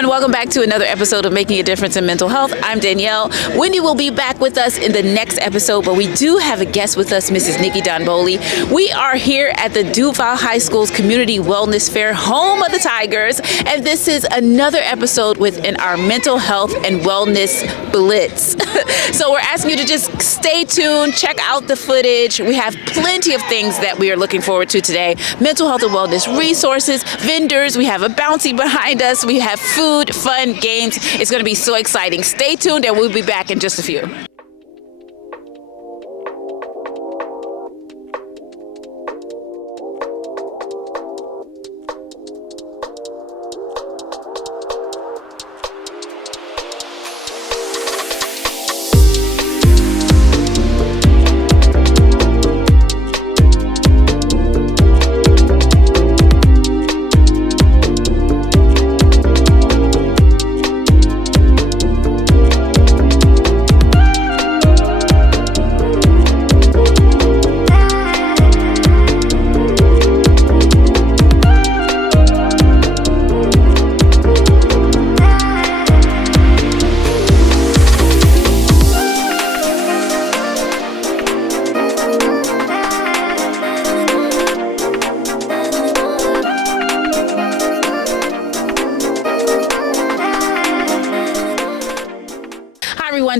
everyone. Welcome back to another episode of Making a Difference in Mental Health. I'm Danielle. Wendy will be back with us in the next episode, but we do have a guest with us, Mrs. Nikki Donboli. We are here at the Duval High School's Community Wellness Fair, home of the Tigers, and this is another episode within our Mental Health and Wellness Blitz. So we're asking you to just stay tuned, check out the footage. We have plenty of things that we are looking forward to today. Mental health and wellness resources, vendors, we have a bouncy behind us, we have food, fun, games. It's going to be so exciting. Stay tuned and we'll be back in just a few.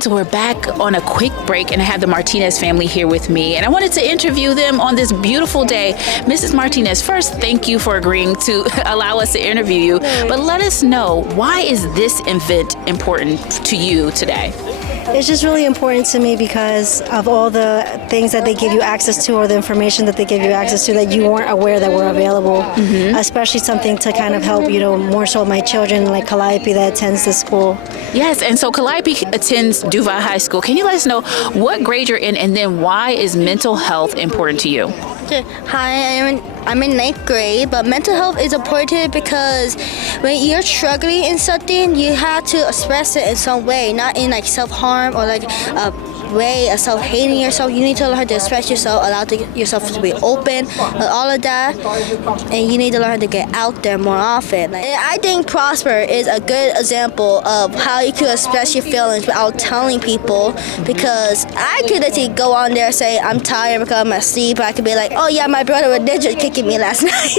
So we're back on a quick break, and I have the Martinez family here with me, and I wanted to interview them on this beautiful day. Mrs. Martinez, first, thank you for agreeing to allow us to interview you, but let us know, why is this event important to you today? It's just really important to me because of all the things that they give you access to, or the information that they give you access to that you weren't aware that were available, especially something to kind of help, more so my children, like Calliope, that attends the school. Yes, and so Calliope attends Duval High School. Can you let us know what grade you're in, and then why is mental health important to you? Hi, I'm in 9th grade, but mental health is important because when you're struggling in something, you have to express it in some way, not in like self-harm or like a way of self-hating yourself. You need to learn to express yourself, allow yourself to be open, and all of that, and you need to learn to get out there more often. And I think Prosper is a good example of how you can express your feelings without telling people, because I could actually go on there and say I'm tired because I'm asleep. I could be like, oh yeah, my brother was ninja kicking me last night.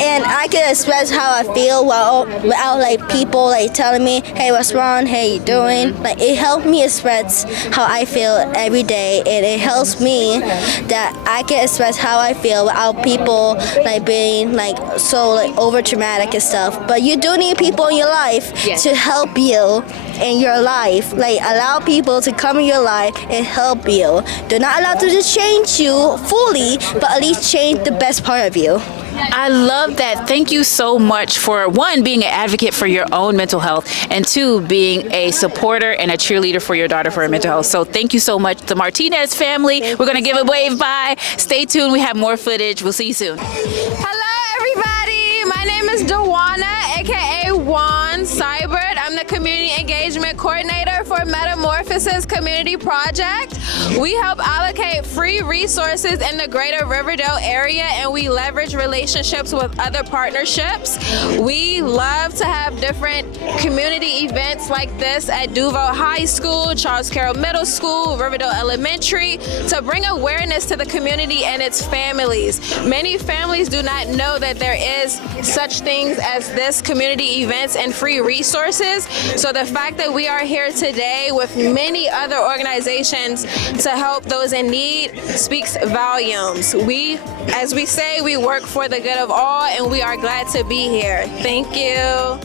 And I could express how I feel without like people like telling me, hey, what's wrong? Hey, you doing? Like, it helped me express how I feel every day, and it helps me that I can express how I feel without people like being like so like over traumatic and stuff. But you do need people in your life to help you in your life. Like, allow people to come in your life and help you. They're not allowed to just change you fully, but at least change the best part of you. I love that. Thank you so much for, one, being an advocate for your own mental health, and two, being a supporter and a cheerleader for your daughter for her mental health. So thank you so much, the Martinez family. We're going to give a wave bye. Stay tuned. We have more footage. We'll see you soon. Hello, everybody. My name is Dawana, aka Juan Cybert. I'm the Community Engagement Coordinator for Metamorphosis Community Project. We help allocate free resources in the greater Riverdale area, and we leverage relationships with other partnerships. We love to have different community events like this at Duval High School, Charles Carroll Middle School, Riverdale Elementary, to bring awareness to the community and its families. Many families do not know that there is such things as this community events and free resources. So the fact that we are here today with many other organizations to help those in need speaks volumes. We, as we say, we work for the good of all, and we are glad to be here. Thank you.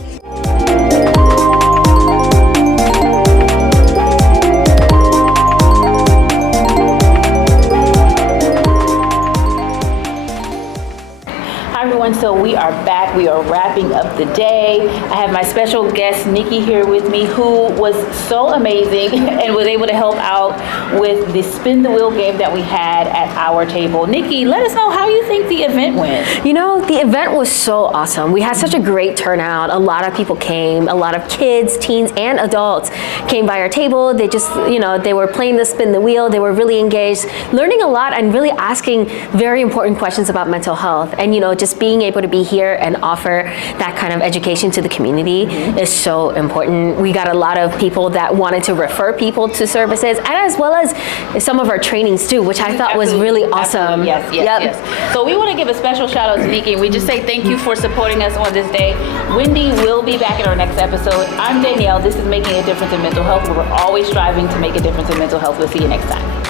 So we are back. We are wrapping up the day. I have my special guest, Nikki, here with me, who was so amazing and was able to help out with the spin the wheel game that we had at our table. Nikki, let us know how you think the event went. You know, the event was so awesome. We had such a great turnout. A lot of people came. A lot of kids, teens, and adults came by our table. They just, they were playing the spin the wheel. They were really engaged, learning a lot and really asking very important questions about mental health, and, just being being able to be here and offer that kind of education to the community is so important. We got a lot of people that wanted to refer people to services, and as well as some of our trainings too, which I thought was really awesome. Yes. So we want to give a special shout out to Nikki, and we just say thank you for supporting us on this day. Wendy will be back in our next episode. I'm Danielle. This is Making a Difference in Mental Health, where we're always striving to make a difference in mental health. We'll see you next time.